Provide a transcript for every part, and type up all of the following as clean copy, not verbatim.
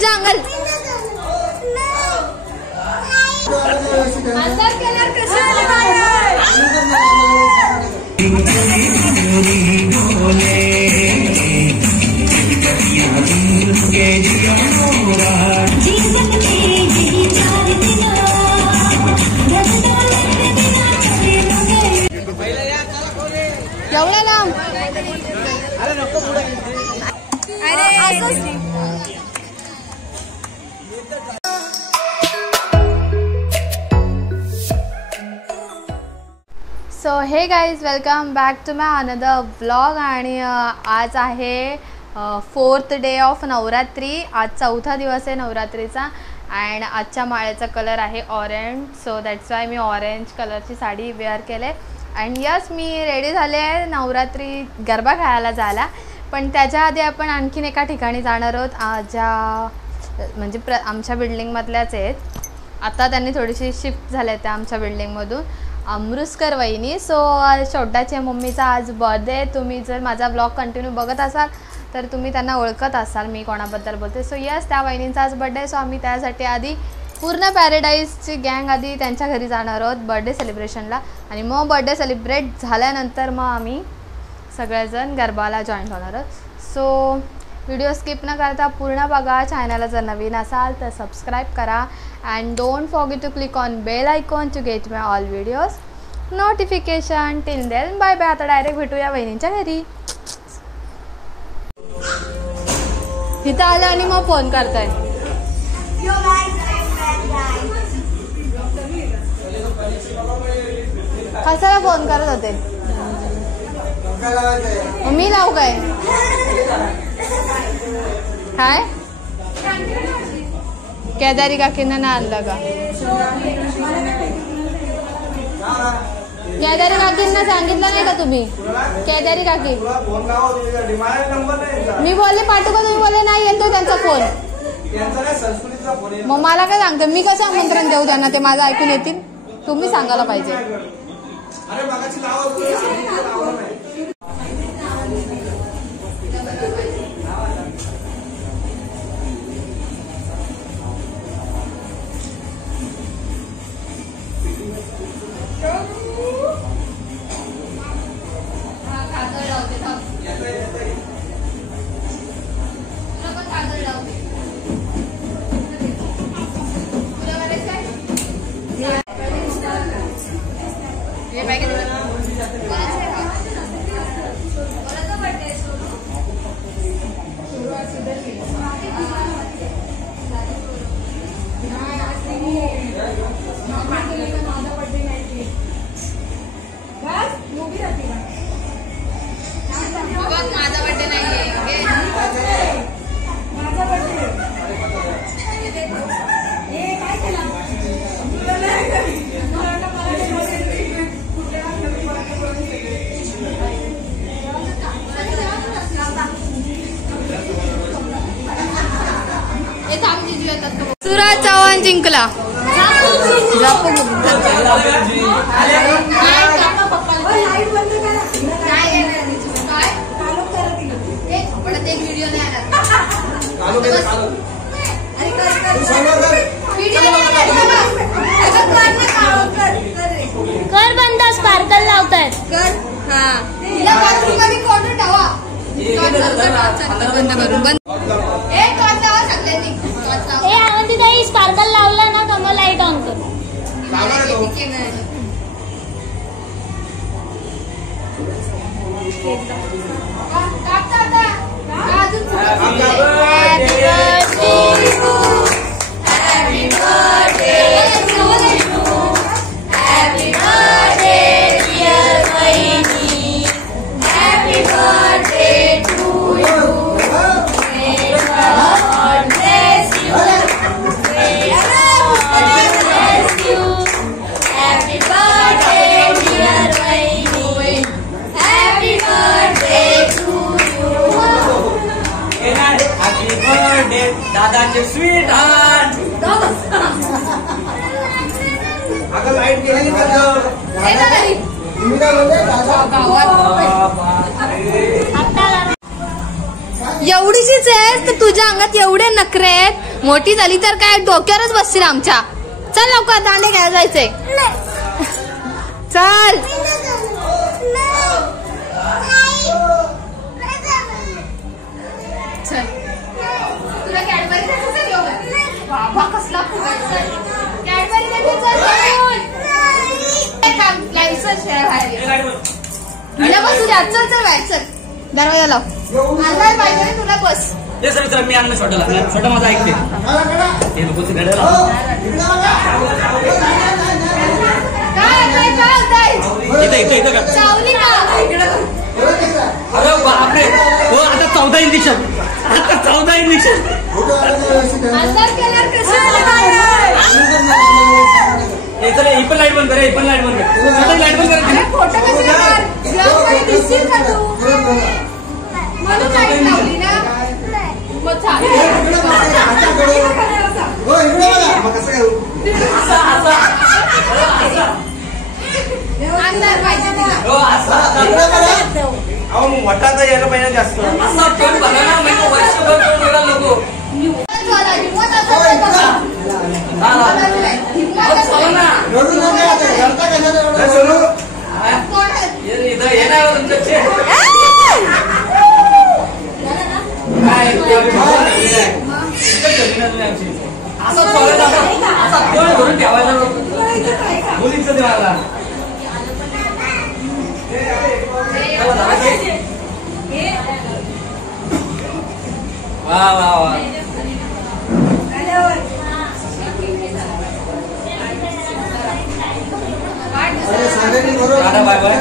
तुझ्या अंगात एवढा लांब so hey guys welcome back to my another vlog. आणि आज आहे 4th डे ऑफ नवरात्री. आज 4था दिवस आहे नवरात्रीचा. अँड आजच्या माळेचा कलर आहे orange. So that's why me orange कलरची साडी वेअर केले. अँड यस मी रेडी झाले आहे नवरात्री गरबा खेळायला जायला. पण त्याच्या आधी आपण आणखीन एका ठिकाणी जाणार आहोत ज्या म्हणजे आमच्या बिल्डिंगमधल्याच आहेत. आता त्यांनी थोडीशी शिफ्ट झाले त्या आमच्या बिल्डिंगमधून. अमृतकर वहिनी. सो छोट्याच्या मम्मीचा आज बर्थडे. तुम्ही जर माझा ब्लॉग कंटिन्यू बघत असाल तर तुम्ही त्यांना ओळखत असाल मी कोणाबद्दल बोलते. सो यस त्या वहिनींचा आज बर्थडे. सो आम्ही त्यासाठी आधी पूर्ण पॅराडाईजची गँग आधी त्यांच्या घरी जाणार आहोत बर्थडे सेलिब्रेशनला. आणि मग बर्थडे सेलिब्रेट झाल्यानंतर मग आम्ही सगळेजण गरबाला जॉईन होणार आहोत. सो व्हिडिओ स्किप न करता पूर्ण बघा. चॅनलला जर नवीन असाल तर सबस्क्राईब करा. And don't forget to click on bell icon to get my all videos notification. Till then bye bye. आता डायरेक्ट भेटूया वहिनींच्या घरी. इथं आलं आणि मग फोन करताय. कशाला फोन करत होते? मी लावू काय काय? केदारी काकींना ना आणलं का? केदारी काकींना सांगितलं नाही का तुम्ही? केदारी काकी मी बोलले पाठवू का? तुम्ही बोलले नाही येतो त्यांचा फोन. मग मला काय सांगते? मी कसं आमंत्रण देऊ त्यांना? ते माझं ऐकून येतील. तुम्ही सांगायला पाहिजे. सुरज चव्हाण जिंकला. कर बंद स्पार्कल लावतायत. कर बंद करून ताई स्पार्कल लावला ना का मग लाईट ऑन कर. दादाचे स्वीट हार्ट. अगं लाईट गेली एवढीशीच आहे तर तुझ्या अंगात एवढे नखरे आहेत. मोठी झाली तर काय डोक्यावरच बसतील आमच्या. चल लवकर दांडे घ्यायला जायचंय. चल तुला कॅडबरी बाबा कसला कॅडबरी बसू द्या. चल चल बाहेर चल. दरवाजा लाव. अंधार पाहिजे तुला बस. सर मी आणलं छोटा माझा ऐकते अरे बापरे हो आता 14 इंजेक्शन चला ही पण लाईट बंद करा. लाईट बंद करा. वटाचा यायला पाहिजे जास्त ठेवायला मुलीचं देवाला वा वा वा बाय बाय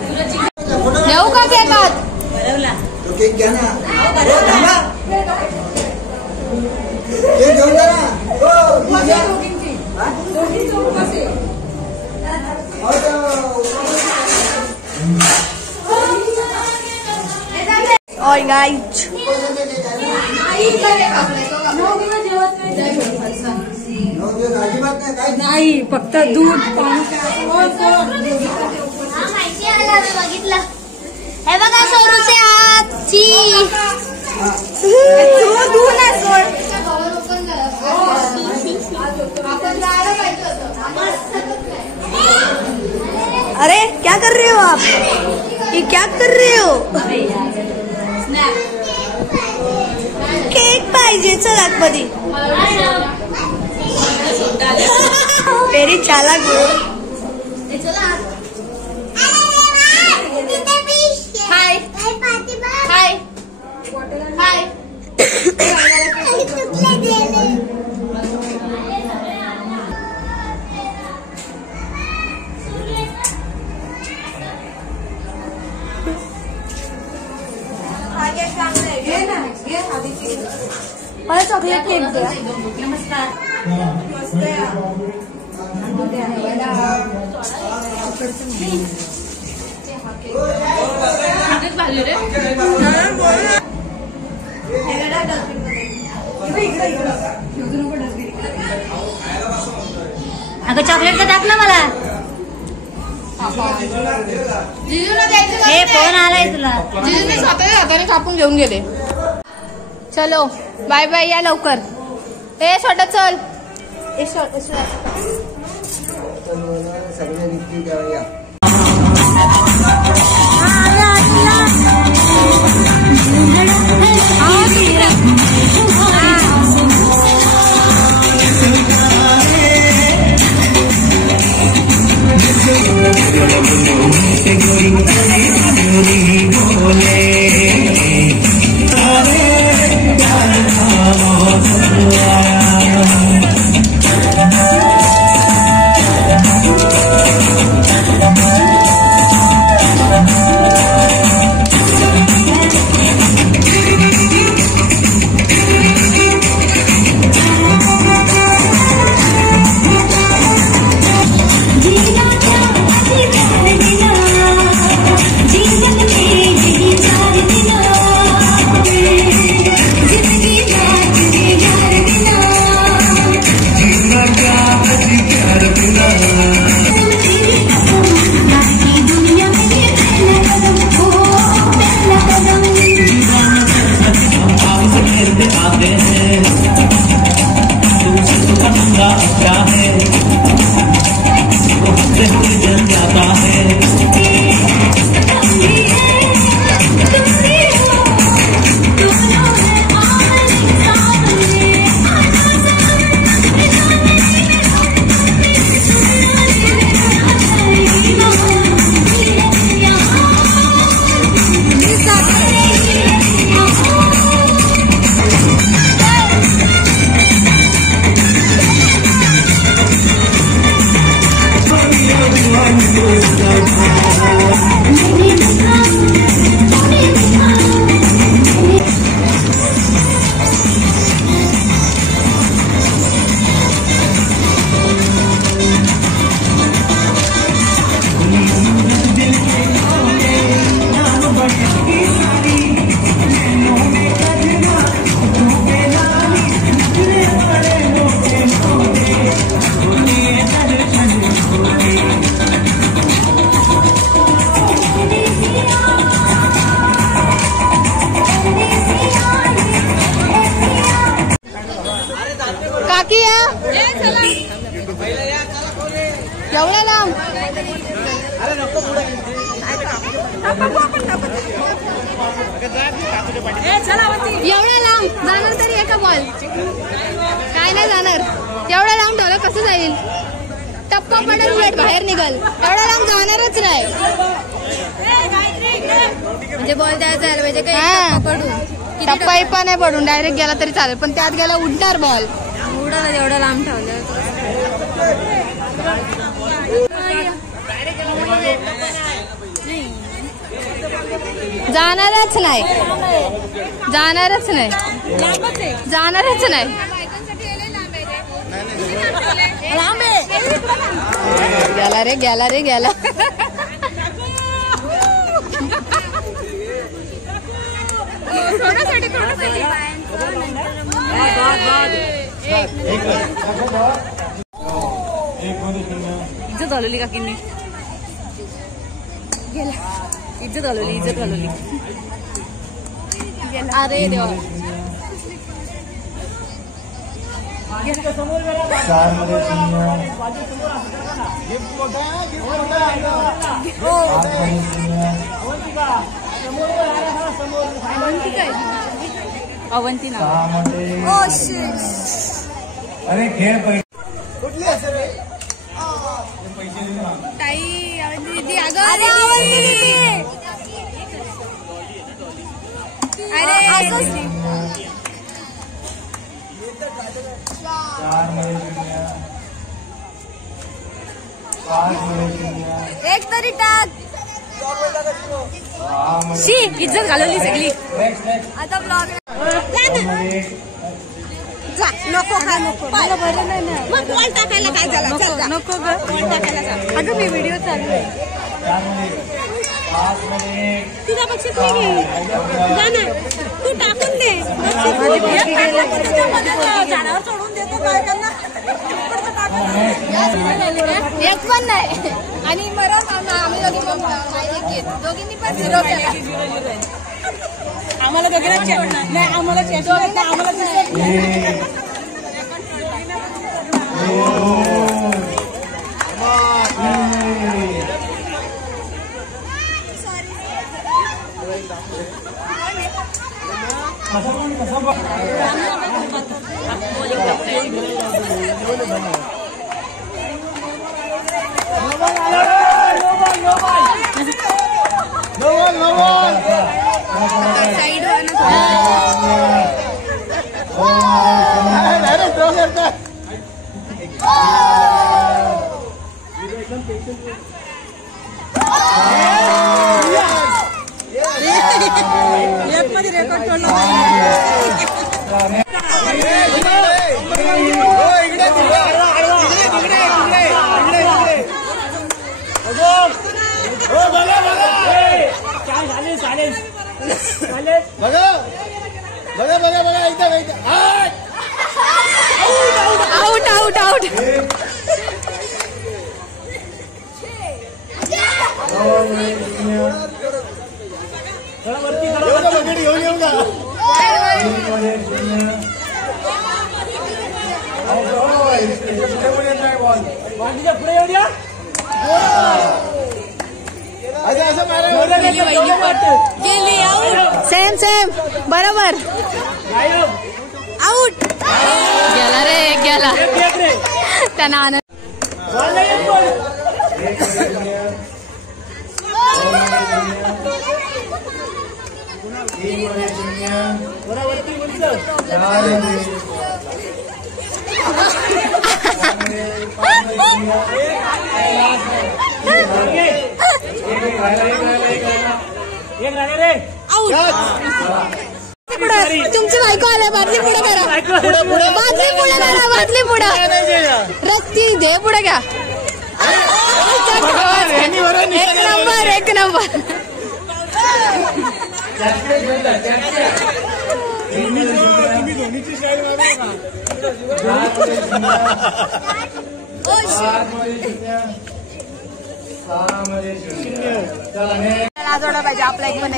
देऊ का केकात तो केक घ्या ना. केक घेऊन जा ना. ओय गाईच नाही फक्त दूध बघितलं. हे बघा सोरूचे हात अरे क्या कर रहे हो आप? ये क्या कर रहे हो? केक पाहिजे. चल आतमध्ये. तेरी चालाक हो. हाय हाय हाय. मला चॉकलेट केक द्या. अगं चॉकलेट का टाक ना मला. हे फोन आलाय तुला. जिजूने स्वतःच्या हाताने कापून घेऊन गेले. चलो बाय बाय. या लवकर. ए छोटा चल. सगळे निघतील तेव्हा या. का क्या है उससे जल जाता है काकी या एवढ्या लांब एवढ्या लांब जाणार तरी एका बॉल काय नाही जाणार एवढ्या लांब ठेवलं कसं जाईल टप्पा पडेल उलट बाहेर निघल एवढ्या लांब जाणारच नाही म्हणजे बॉल द्यायचा आहे म्हणजे हा. काही पडून टप्पा इप्पा नाही पडून डायरेक्ट गेला तरी चालेल पण त्यात गेला उडणार बॉल उडा एवढं लांब ठेवलं जाणारच नाही जाणारच नाही जाणारच नाही गेला रे गेला रे गेला इज्जत घालवली काकींनी गेला इज्जत घालवली अरे देवा अवंती ना अरे खेळ पहिले कुठली असेल रे ताई दीदी अगं एक तरी टाक शी इज्जत घालवली सगळी आता ब्लॉग नको का नको मला बरं नाही ना मग बॉल टाकायला काय झालं नको ग बॉल टाकायला जा अगं मी व्हिडिओ चालू आहे तुझा बक्षीस नाही घे जा ना तू टाकून दे झाडावर सोडून देतो काय करणार एक पण नाही आणि मरत आम्ही दोघींनी पण झिरो केला आम्हाला दोघींना नाही आम्हाला मध्ये रेकॉर्ड ठेवला आउट आउट आउट वांगीच्या पुढे येऊ द्या. सेम सेम बरोबर आउट गेला रे एक गेला त्यांना आनंद तुमची बायको आले बादली पुढे करा बादली पुढे करा बादली पुढे रस्ती दे पुढे घ्या एक नंबर जोडा पाहिजे आपला एक पण